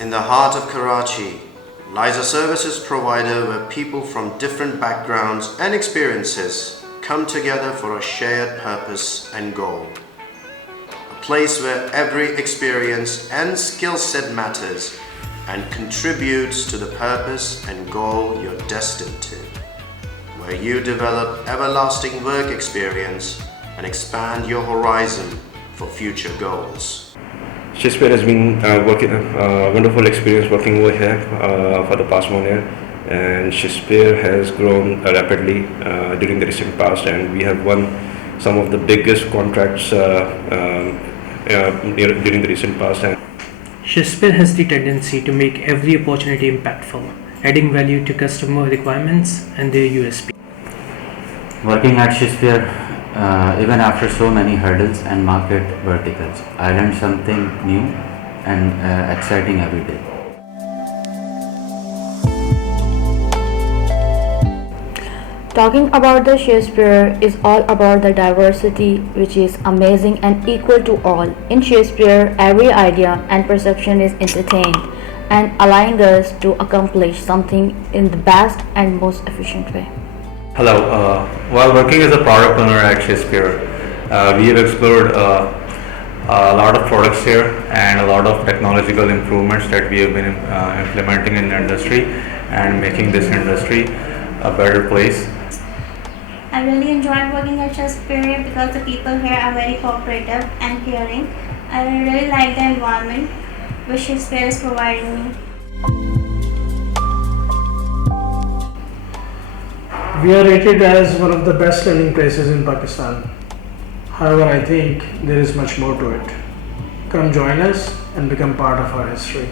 In the heart of Karachi lies a services provider where people from different backgrounds and experiences come together for a shared purpose and goal. A place where every experience and skill set matters and contributes to the purpose and goal you're destined to. Where you develop everlasting work experience and expand your horizon for future goals. Shispare has been a wonderful experience working over here for the past 1 year, and Shispare has grown rapidly during the recent past, and we have won some of the biggest contracts during the recent past. Shispare has the tendency to make every opportunity impactful, adding value to customer requirements and their USP. Working at Shispare, even after so many hurdles and market verticals, I learned something new and exciting every day. Talking about the Shispare is all about the diversity, which is amazing and equal to all. In Shispare, every idea and perception is entertained and allowing us to accomplish something in the best and most efficient way. Hello. While working as a product owner at Shispare, we have explored a lot of products here and a lot of technological improvements that we have been implementing in the industry and making this industry a better place. I really enjoyed working at Shispare because the people here are very cooperative and caring. I really like the environment which Shispare is providing me. We are rated as one of the best learning places in Pakistan. However, I think there is much more to it. Come join us and become part of our history.